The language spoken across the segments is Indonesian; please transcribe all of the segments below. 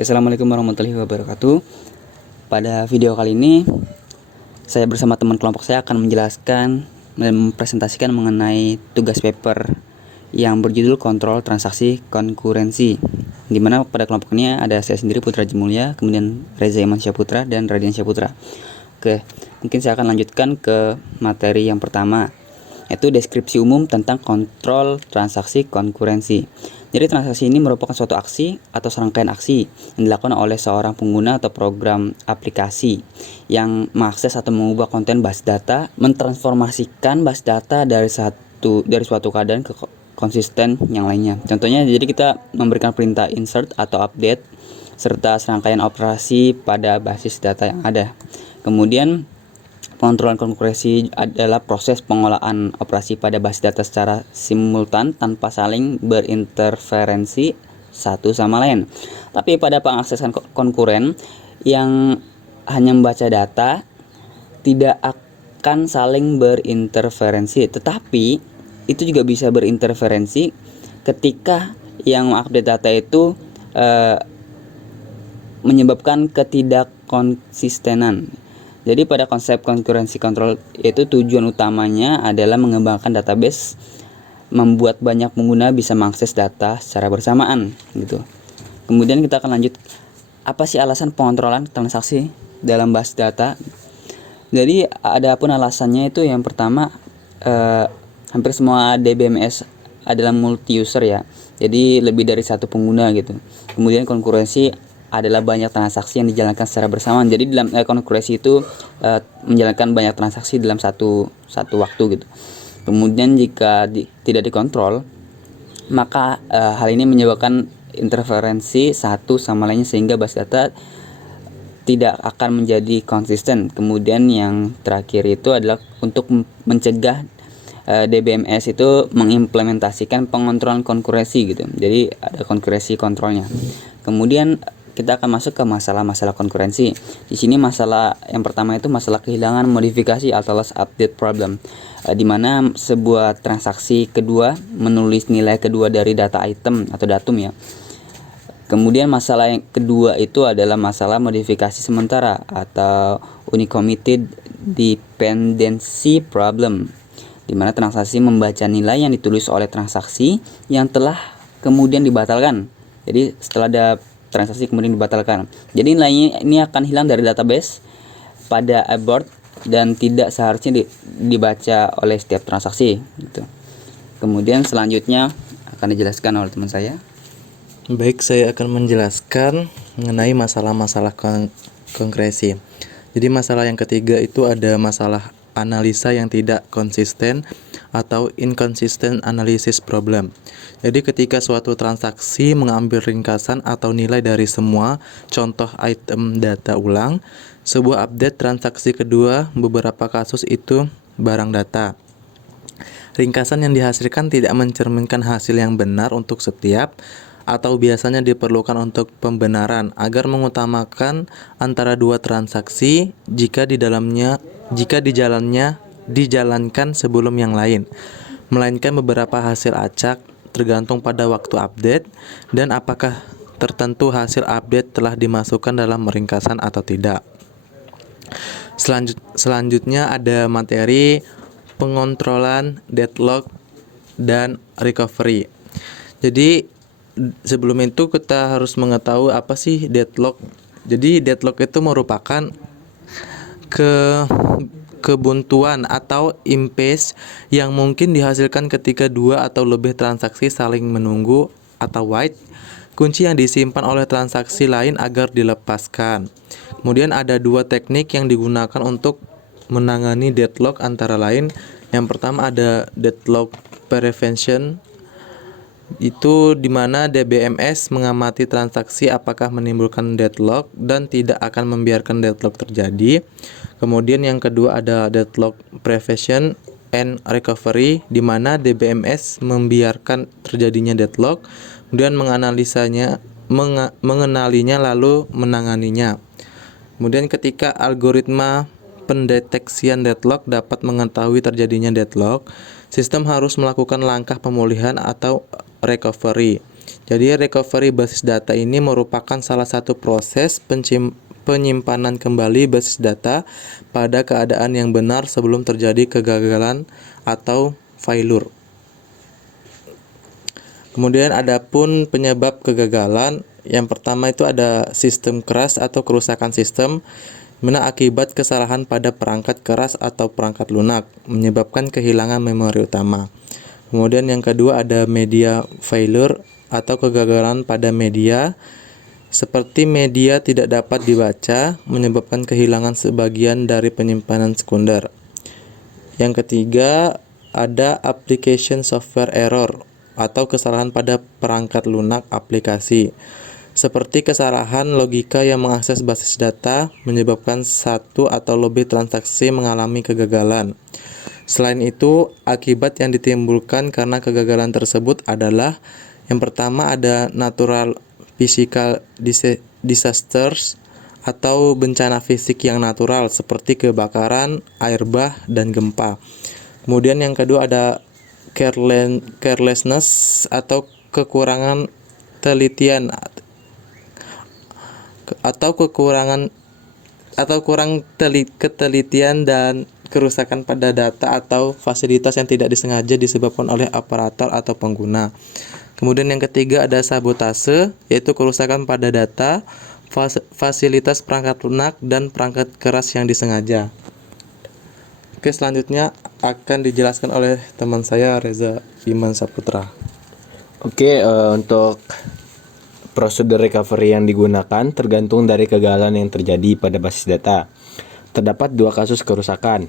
Assalamualaikum warahmatullahi wabarakatuh. Pada video kali ini, saya bersama teman kelompok saya akan menjelaskan dan mempresentasikan mengenai tugas paper yang berjudul Kontrol Transaksi Konkurensi, di mana pada kelompok ini ada saya sendiri, Putra Jemulya, kemudian Reza Iman Syaputra, dan Radian Syaputra. Oke, mungkin saya akan lanjutkan ke materi yang pertama, yaitu deskripsi umum tentang kontrol transaksi konkurensi. Jadi transaksi ini merupakan suatu aksi atau serangkaian aksi yang dilakukan oleh seorang pengguna atau program aplikasi yang mengakses atau mengubah konten base data, mentransformasikan base data dari suatu keadaan ke konsisten yang lainnya. Contohnya, jadi kita memberikan perintah insert atau update serta serangkaian operasi pada basis data yang ada. Kemudian pengontrolan konkurensi adalah proses pengolahan operasi pada basis data secara simultan tanpa saling berinterferensi satu sama lain. Tapi pada pengaksesan konkuren yang hanya membaca data tidak akan saling berinterferensi, tetapi itu juga bisa berinterferensi ketika yang mengupdate data itu menyebabkan ketidakkonsistenan. Jadi pada konsep konkurensi kontrol itu tujuan utamanya adalah mengembangkan database, membuat banyak pengguna bisa mengakses data secara bersamaan gitu. Kemudian kita akan lanjut, apa sih alasan pengontrolan transaksi dalam base data? Jadi ada pun alasannya itu yang pertama, hampir semua DBMS adalah multi user ya. Jadi lebih dari satu pengguna gitu. Kemudian konkurensi adalah banyak transaksi yang dijalankan secara bersamaan. Jadi dalam konkurensi itu menjalankan banyak transaksi dalam satu waktu gitu. Kemudian jika tidak dikontrol, maka hal ini menyebabkan interferensi satu sama lainnya sehingga base data tidak akan menjadi konsisten. Kemudian yang terakhir itu adalah untuk mencegah DBMS itu mengimplementasikan pengontrolan konkurensi gitu. Jadi ada konkurensi kontrolnya. Kemudian kita akan masuk ke masalah-masalah konkurensi. Di sini masalah yang pertama itu masalah kehilangan modifikasi atau loss update problem, di mana sebuah transaksi kedua menulis nilai kedua dari data item atau datum ya. Kemudian masalah yang kedua itu adalah masalah modifikasi sementara atau uncommitted dependency problem, di mana transaksi membaca nilai yang ditulis oleh transaksi yang telah kemudian dibatalkan. Jadi setelah ada transaksi kemudian dibatalkan, jadi nilainya ini akan hilang dari database pada abort dan tidak seharusnya dibaca oleh setiap transaksi gitu. Kemudian selanjutnya akan dijelaskan oleh teman saya. Baik, saya akan menjelaskan mengenai masalah-masalah konkurensi. Jadi masalah yang ketiga itu ada masalah analisa yang tidak konsisten atau inconsistent analysis problem. Jadi ketika suatu transaksi mengambil ringkasan atau nilai dari semua contoh item data ulang, sebuah update transaksi kedua beberapa kasus itu barang data. Ringkasan yang dihasilkan tidak mencerminkan hasil yang benar untuk setiap, atau biasanya diperlukan untuk pembenaran agar mengutamakan antara dua transaksi jika dijalankan sebelum yang lain, melainkan beberapa hasil acak tergantung pada waktu update dan apakah tertentu hasil update telah dimasukkan dalam ringkasan atau tidak. Selanjutnya ada materi pengontrolan deadlock dan recovery. Jadi sebelum itu kita harus mengetahui apa sih deadlock. Jadi deadlock itu merupakan kebuntuan atau impasse yang mungkin dihasilkan ketika dua atau lebih transaksi saling menunggu atau wait kunci yang disimpan oleh transaksi lain agar dilepaskan. Kemudian ada dua teknik yang digunakan untuk menangani deadlock, antara lain yang pertama ada deadlock prevention, itu dimana DBMS mengamati transaksi apakah menimbulkan deadlock dan tidak akan membiarkan deadlock terjadi. Kemudian yang kedua ada deadlock prevention and recovery, di mana DBMS membiarkan terjadinya deadlock, kemudian mengenalinya lalu menanganinya. Kemudian ketika algoritma pendeteksian deadlock dapat mengetahui terjadinya deadlock, sistem harus melakukan langkah pemulihan atau recovery. Jadi recovery basis data ini merupakan salah satu proses penyimpanan kembali basis data pada keadaan yang benar sebelum terjadi kegagalan atau failure. Kemudian adapun penyebab kegagalan, yang pertama itu ada sistem crash atau kerusakan sistem, mana akibat kesalahan pada perangkat keras atau perangkat lunak menyebabkan kehilangan memori utama. Kemudian yang kedua ada media failure atau kegagalan pada media, seperti media tidak dapat dibaca menyebabkan kehilangan sebagian dari penyimpanan sekunder. Yang ketiga ada application software error atau kesalahan pada perangkat lunak aplikasi, seperti kesalahan logika yang mengakses basis data menyebabkan satu atau lebih transaksi mengalami kegagalan. Selain itu, akibat yang ditimbulkan karena kegagalan tersebut adalah yang pertama ada natural physical disasters atau bencana fisik yang natural seperti kebakaran, air bah, dan gempa. Kemudian yang kedua ada carelessness atau kekurangan telitian ketelitian dan kerusakan pada data atau fasilitas yang tidak disengaja disebabkan oleh operator atau pengguna. Kemudian yang ketiga ada sabotase, yaitu kerusakan pada data, fasilitas perangkat lunak, dan perangkat keras yang disengaja. Oke, selanjutnya akan dijelaskan oleh teman saya Reza Iman Saputra. Oke, untuk prosedur recovery yang digunakan tergantung dari kegagalan yang terjadi pada basis data. Terdapat dua kasus kerusakan.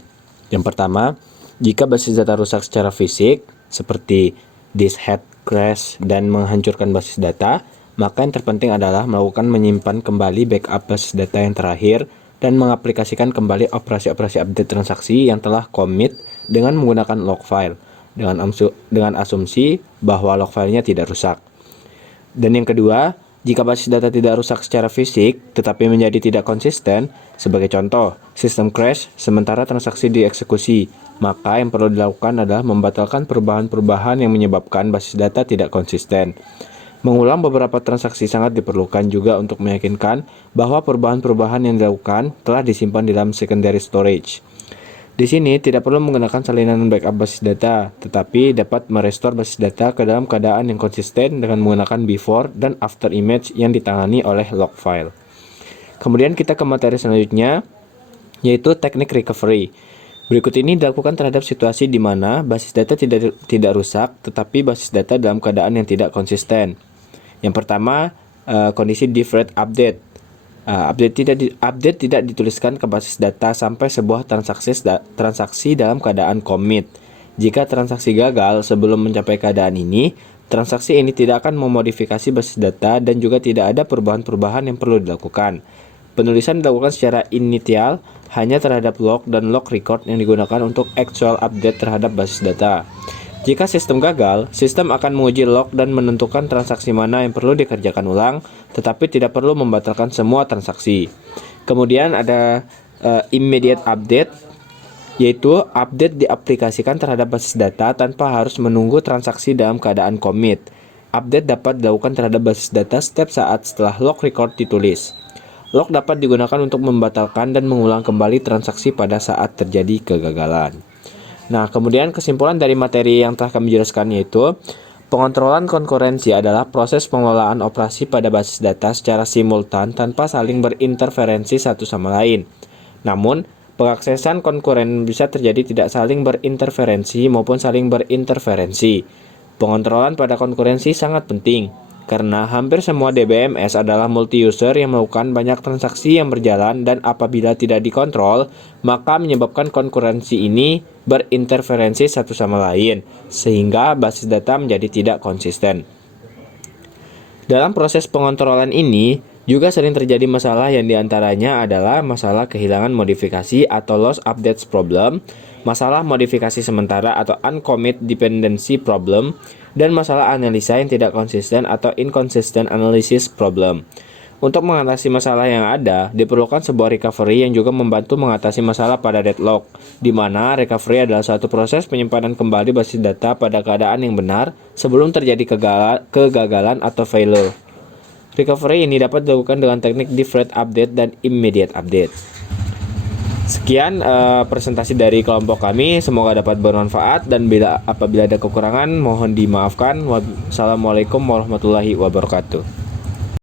Yang pertama, jika basis data rusak secara fisik, seperti disk head crash dan menghancurkan basis data, maka yang terpenting adalah melakukan menyimpan kembali backup basis data yang terakhir dan mengaplikasikan kembali operasi-operasi update transaksi yang telah commit dengan menggunakan log file, dengan asumsi bahwa log filenya tidak rusak. Dan yang kedua, jika basis data tidak rusak secara fisik, tetapi menjadi tidak konsisten, sebagai contoh, sistem crash sementara transaksi dieksekusi, maka yang perlu dilakukan adalah membatalkan perubahan-perubahan yang menyebabkan basis data tidak konsisten. Mengulang beberapa transaksi sangat diperlukan juga untuk meyakinkan bahwa perubahan-perubahan yang dilakukan telah disimpan di dalam secondary storage. Di sini tidak perlu menggunakan salinan backup basis data, tetapi dapat merestore basis data ke dalam keadaan yang konsisten dengan menggunakan before dan after image yang ditangani oleh log file. Kemudian kita ke materi selanjutnya, yaitu teknik recovery. Berikut ini dilakukan terhadap situasi di mana basis data tidak rusak, tetapi basis data dalam keadaan yang tidak konsisten. Yang pertama, kondisi deferred update. Update tidak dituliskan ke basis data sampai sebuah transaksi dalam keadaan commit. Jika transaksi gagal sebelum mencapai keadaan ini, transaksi ini tidak akan memodifikasi basis data dan juga tidak ada perubahan-perubahan yang perlu dilakukan. Penulisan dilakukan secara initial hanya terhadap log dan log record yang digunakan untuk actual update terhadap basis data. Jika sistem gagal, sistem akan menguji log dan menentukan transaksi mana yang perlu dikerjakan ulang, tetapi tidak perlu membatalkan semua transaksi. Kemudian ada immediate update, yaitu update diaplikasikan terhadap basis data tanpa harus menunggu transaksi dalam keadaan commit. Update dapat dilakukan terhadap basis data setiap saat setelah log record ditulis. Log dapat digunakan untuk membatalkan dan mengulang kembali transaksi pada saat terjadi kegagalan. Nah, kemudian kesimpulan dari materi yang telah kami jelaskan yaitu pengontrolan konkurensi adalah proses pengelolaan operasi pada basis data secara simultan tanpa saling berinterferensi satu sama lain. Namun, pengaksesan konkuren bisa terjadi tidak saling berinterferensi maupun saling berinterferensi. Pengontrolan pada konkurensi sangat penting karena hampir semua DBMS adalah multi-user yang melakukan banyak transaksi yang berjalan dan apabila tidak dikontrol, maka menyebabkan konkurensi ini berinterferensi satu sama lain, sehingga basis data menjadi tidak konsisten. Dalam proses pengontrolan ini, juga sering terjadi masalah yang diantaranya adalah masalah kehilangan modifikasi atau loss updates problem, masalah modifikasi sementara atau uncommit dependency problem, dan masalah analisa yang tidak konsisten atau inconsistent analysis problem. Untuk mengatasi masalah yang ada, diperlukan sebuah recovery yang juga membantu mengatasi masalah pada deadlock, di mana recovery adalah suatu proses penyimpanan kembali basis data pada keadaan yang benar sebelum terjadi kegagalan atau failure. Recovery ini dapat dilakukan dengan teknik deferred update dan immediate update. Sekian presentasi dari kelompok kami, semoga dapat bermanfaat dan apabila ada kekurangan mohon dimaafkan. Wassalamualaikum warahmatullahi wabarakatuh.